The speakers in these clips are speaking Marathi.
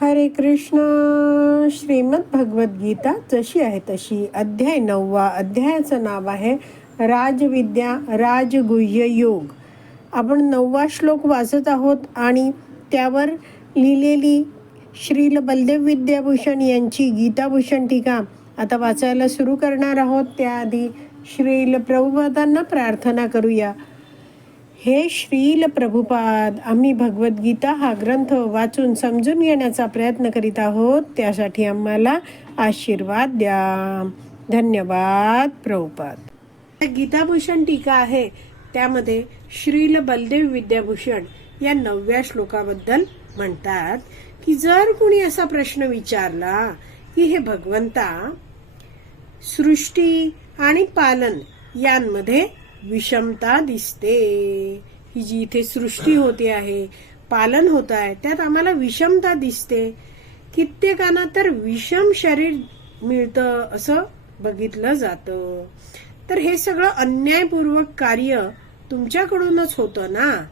हरे कृष्ण. श्रीमद भगवद्गीता जशी आहे तशी. अध्याय नववा अध्यायाचं नाव आहे राजविद्या राजगुह्य योग. आपण नववा श्लोक वाचत आहोत आणि त्यावर लिहिलेली श्रील बलदेव विद्याभूषण यांची गीताभूषण टीका आता वाचायला सुरू करणार आहोत. त्याआधी श्रील प्रभुपादांना प्रार्थना करूया. हे श्रील प्रभुपाद आम्ही भगवद्गीता हा ग्रंथ वाचून समजून घेण्याचा प्रयत्न करीत आहोत. त्यासाठी आम्हाला आशीर्वाद द्या. धन्यवाद प्रभुपाद. गीताभूषण टीका आहे. त्यामध्ये श्रील बलदेव विद्याभूषण या नवव्या श्लोकाबद्दल म्हणतात की जर कुणी असा प्रश्न विचारला की हे भगवंता सृष्टी आणि पालन यांमध्ये विषमता दिसते. ही जी इथे सृष्टी होते आहे पालन होत आहे त्यात आम्हाला विषमता दिसते. कित्येकांना तर विषम शरीर मिळतं असं बघितलं जातं. तर हे सगळं अन्यायपूर्वक कार्य तुमच्याकडूनच होतं ना?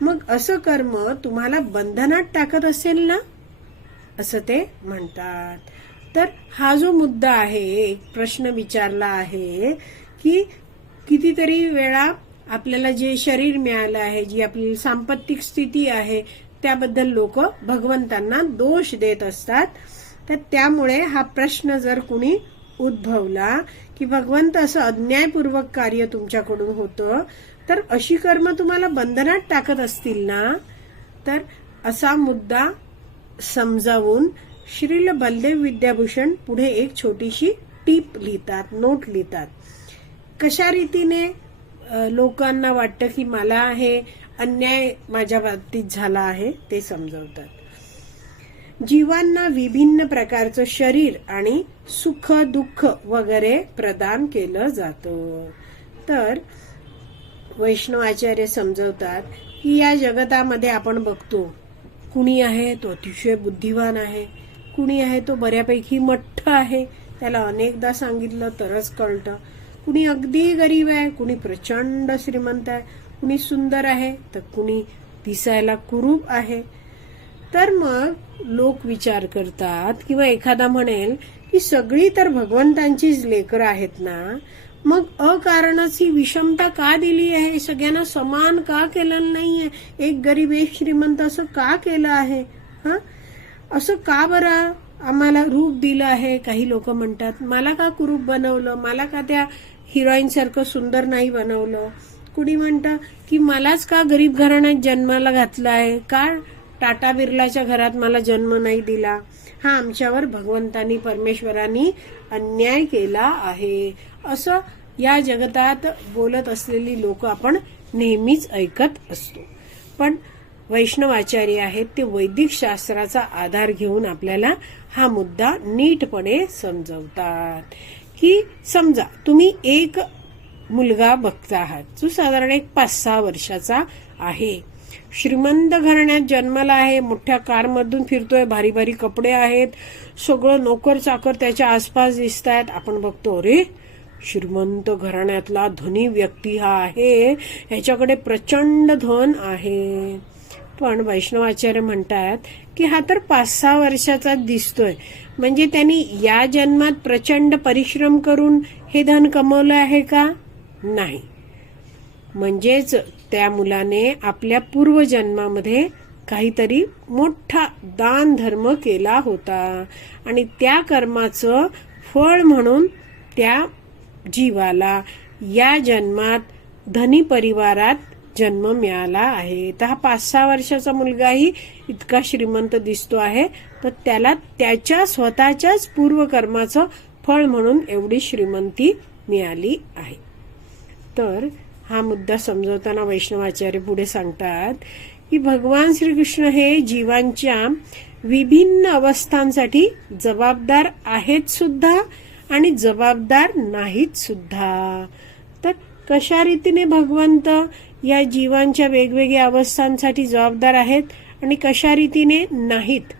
मग असं कर्म तुम्हाला बंधनात टाकत असेल ना? असं ते म्हणतात. तर हा जो मुद्दा आहे एक प्रश्न विचारला आहे की कितीतरी वेळा आपल्याला जे शरीर मिळालं आहे जी आपली सांपत्तिक स्थिती आहे त्याबद्दल लोक भगवंतांना दोष देत असतात. तर त्यामुळे हा प्रश्न जर कुणी उद्भवला की भगवंत असं अन्यायपूर्वक कार्य तुमच्याकडून होतं तर अशी कर्म तुम्हाला बंधनात टाकत असतील ना तर असा मुद्दा समजावून श्रील बलदेव विद्याभूषण पुढे एक छोटीशी टीप लिहितात नोट लिहितात. कशा रीतीने लोकांना वाटतं की मला हे अन्याय माझ्या बाबतीत झाला आहे ते समजवतात. जीवांना विभिन्न प्रकारचं शरीर आणि सुख दुःख वगैरे प्रदान केलं जातं. तर वैष्णव आचार्य समजवतात की या जगतामध्ये आपण बघतो कुणी आहे तो अतिशय बुद्धिवान आहे कुणी आहे तो बऱ्यापैकी मठ्ठ आहे त्याला अनेकदा सांगितलं तरच कळतं. कुणी अगदी गरीब आहे कुणी प्रचंड श्रीमंत आहे कुणी सुंदर आहे तर कुणी दिसायला कुरूप आहे. तर मग लोक विचार करतात किंवा एखादा म्हणेल की सगळी तर भगवंतांचीच लेकरं आहेत ना मग अकारणच ही विषमता का दिली आहे? सगळ्यांना समान का केलं नाहीये? एक गरीब एक श्रीमंत असं का केलं आहे? हा? असं का बरं? आम्हाला रूप दिलं आहे काही लोक म्हणतात मला का कुरूप बनवलं? मला का त्या हिरोईनसारखं सुंदर नाही बनवलं? कुणी म्हणतं की मलाच का गरीब घराण्यात जन्माला घातलं आहे का टाटा बिर्लाच्या घरात मला जन्म नाही दिला? हा आमच्यावर भगवंतानी परमेश्वरांनी अन्याय केला आहे. असं या जगतात बोलत असलेली लोक आपण नेहमीच ऐकत असतो. पण वैष्णवाचार्य आहेत ते वैदिक शास्त्राचा आधार घेऊन आपल्याला हा मुद्दा नीटपणे समजवतात. की समजा तुम्ही एक मुलगा बघता आहात जो साधारण एक पाच सहा वर्षाचा आहे. श्रीमंत घराण्यात जन्मला आहे मोठ्या कारमधून फिरतोय भारी भारी कपडे आहेत सगळं नोकर चाकर त्याच्या आसपास दिसत आहेत आपण बघतो अरे श्रीमंत घराण्यातला धनी व्यक्ती हा आहे ह्याच्याकडे प्रचंड धन आहे. पण वैष्णवाचार्य म्हणतात की हा तर पाच सहा वर्षाचा दिसतोय. म्हणजे त्यांनी या जन्मात प्रचंड परिश्रम करून हे धन कमवलं आहे का? नाही. म्हणजेच त्या मुलाने आपल्या पूर्वजन्मामध्ये काहीतरी मोठा दान धर्म केला होता. आणि त्या कर्माचं फळ म्हणून त्या जीवाला या जन्मात धनी परिवारात जन्म मिळाला आहे. तर हा पाच सहा वर्षाचा मुलगाही इतका श्रीमंत दिसतो आहे. तर त्याला त्याच्या स्वतःच्याच पूर्वकर्माचं फळ म्हणून एवढी श्रीमंती मिळाली आहे. तर हा मुद्दा समजवताना वैष्णवाचार्य पुढे सांगतात की भगवान श्रीकृष्ण हे जीवांच्या विभिन्न अवस्थांसाठी जबाबदार आहेत सुद्धा आणि जबाबदार नाहीत सुद्धा. तर कशा रीतीने भगवंत या जीवांच्या वेगवेगळ्या अवस्थांसाठी जबाबदार आहेत आणि कशा रीतीने नाहीत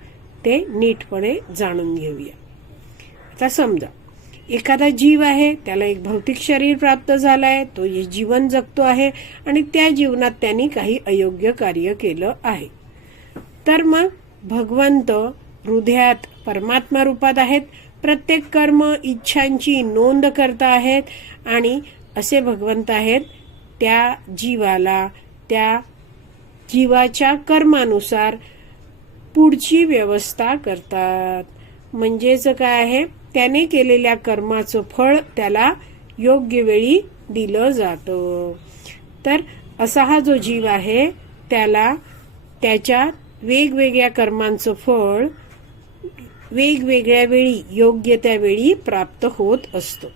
ते नीटपणे जाणून घेऊया. आता समजा एखादा जीव आहे त्याला एक भौतिक शरीर प्राप्त झालंय तो जीवन जगतो आहे आणि त्या जीवनात त्यांनी काही अयोग्य कार्य केलं आहे. तर मग भगवंत हृदयात परमात्मा रूपात आहेत प्रत्येक कर्म इच्छांची नोंद करता आहेत आणि असे भगवंत आहेत त्या जीवाला त्या जीवाच्या कर्मानुसार पुढची व्यवस्था करतात. म्हणजेच काय आहे? त्याने केलेल्या कर्माचं फळ त्याला योग्य वेळी दिलं जातं. तर असा हा जो जीव आहे त्याला त्याच्या वेगवेगळ्या कर्मांचं फळ वेगवेगळ्या वेळी योग्य त्या वेळी प्राप्त होत असतं.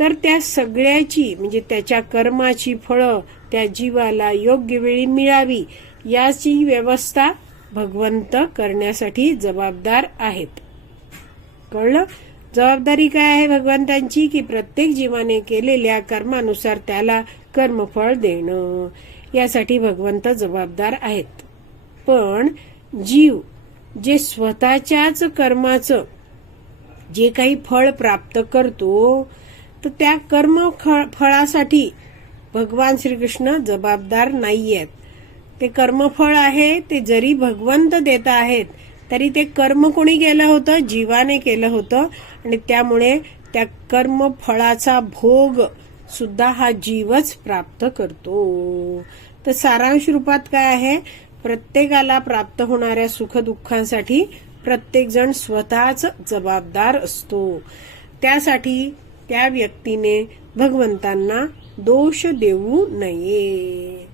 तर त्या सगळ्याची म्हणजे त्याच्या कर्माची फळं त्या जीवाला योग्य वेळी मिळावी याची व्यवस्था भगवंत करण्यासाठी जबाबदार आहेत. कळलं? जबाबदारी काय आहे भगवंतांची? की प्रत्येक जीवाने केलेल्या कर्मानुसार त्याला कर्मफळ देणं. यासाठी भगवंत जबाबदार आहेत. पण जीव जे स्वतःच्याच कर्माचं जे काही फळ प्राप्त करतो तर त्या कर्म फळासाठी भगवान श्रीकृष्ण जबाबदार नाही आहेत ते कर्मफळ आहे ते जरी भगवंत देत आहेत तरी ते कर्म कोणी केलं होतं? जीवाने केलं होतं. आणि त्यामुळे त्या कर्मफळाचा भोग सुद्धा हा जीवच प्राप्त करतो. तर सारांश रूपात काय आहे? प्रत्येकाला प्राप्त होणाऱ्या सुखदुःखांसाठी प्रत्येक जण स्वतःच जबाबदार असतो. त्यासाठी त्या व्यक्तीने भगवंतांना दोष देऊ नये.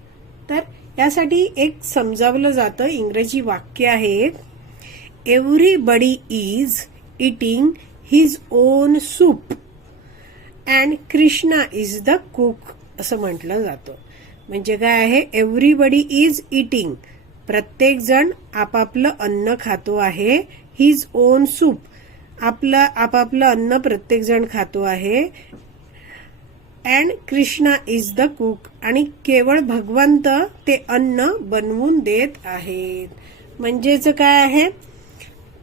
तर यासाठी एक समजावलं जातं इंग्रजी वाक्य आहे everybody is eating his own soup and Krishna is the cook असं म्हटलं जातं. म्हणजे काय आहे? एव्हरीबडी इज इटिंग प्रत्येक जण आपापलं अन्न खातो आहे हिज ओन सूप आपलं आपापलं अन्न प्रत्येक जण खातो आहे. And Krishna is the cook आणि केवळ भगवंत ते अन्न बनवून देत आहेत. म्हणजेच काय आहे?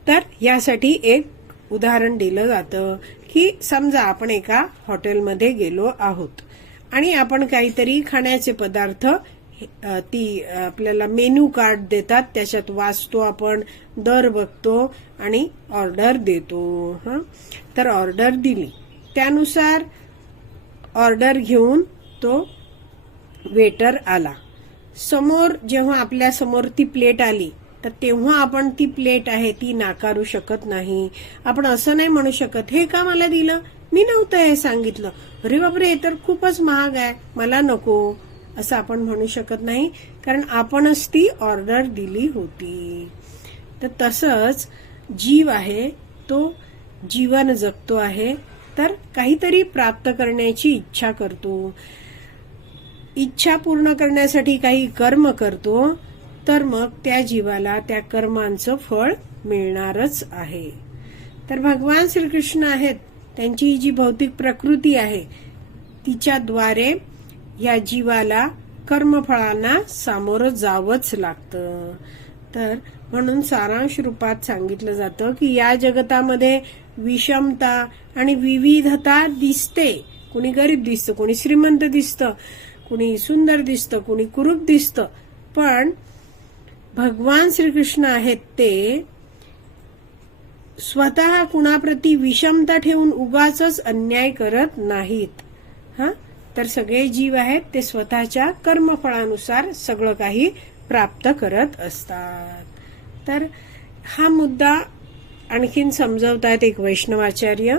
तर यासाठी एक उदाहरण दिलं जातं की समजा आपण एका हॉटेलमध्ये गेलो आहोत आणि आपण काहीतरी खाण्याचे पदार्थ ती आपल्याला मेन्यू कार्ड देतात त्याच्यात वाचतो आपण दर बघतो आणि ऑर्डर देतो हा. तर ऑर्डर दिली. त्यानुसार ऑर्डर घेऊन तो वेटर आला. समोर जेव्हा आपल्यासमोर ती प्लेट आली तर तेव्हा आपण ती प्लेट आहे ती नाकारू शकत नाही. आपण असं नाही म्हणू शकत हे का मला दिलं? मी नव्हतं हे सांगितलं. अरे बापरे हे तर खूपच महाग आहे. मला नको. असं आपण म्हणू शकत नाही कारण आपणच ती ऑर्डर दिली होती. तर तसंच जीव आहे तो जीवन जगतो आहे तर काहीतरी प्राप्त करण्याची इच्छा करतो. इच्छा पूर्ण करण्यासाठी काही कर्म करतो तर मग त्या जीवाला त्या कर्मांचं फळ मिळणारच आहे. तर भगवान श्रीकृष्ण आहेत त्यांची जी भौतिक प्रकृती आहे तिच्याद्वारे या जीवाला कर्मफळांना सामोरं जावंच लागतं. तर म्हणून सारांश रूपात सांगितलं जातं की या जगतामध्ये विषमता आणि विविधता दिसते. कुणी गरीब दिसतं कुणी श्रीमंत दिसतं कुणी सुंदर दिसतं कुणी कुरूप दिसतं. पण भगवान श्रीकृष्ण आहेत ते स्वतः कुणाप्रती विषमता ठेवून उगाच अन्याय करत नाहीत. हा? तर सगळे जीव आहेत ते स्वतःच्या कर्मफळानुसार सगळं काही प्राप्त करत असतात. तर हा मुद्दा आणखीन समजवतायत एक वैष्णवाचार्य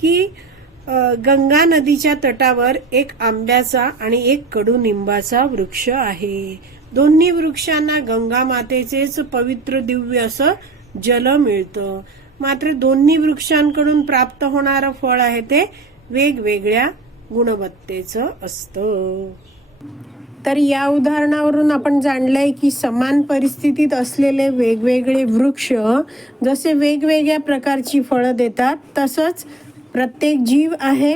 की गंगा नदीच्या तटावर एक आंब्याचा आणि एक कडुनिंबाचा वृक्ष आहे. दोन्ही वृक्षांना गंगा मातेचेच पवित्र दिव्य असं जल मिळतं. मात्र दोन्ही वृक्षांकडून प्राप्त होणारं फळ आहे ते वेगवेगळ्या गुणवत्तेचं असतं. तर या उदाहरणावरून आपण जाणलंय की समान परिस्थितीत असलेले वेगवेगळे वृक्ष जसे वेगवेगळ्या प्रकारची फळं देतात तसंच प्रत्येक जीव आहे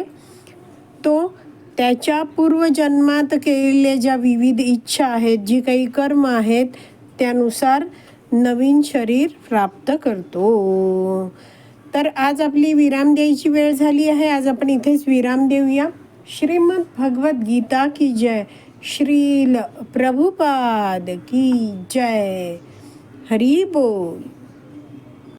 तो त्याच्या पूर्वजन्मात केलेल्या ज्या विविध इच्छा आहेत जी काही कर्म आहेत त्यानुसार नवीन शरीर प्राप्त करतो. तर आज आपली विराम द्यायची वेळ झाली आहे आज आपण इथेच विराम देऊया. श्रीमद भगवत गीता की जय। श्रील प्रभुपाद की जय। हरी बोल।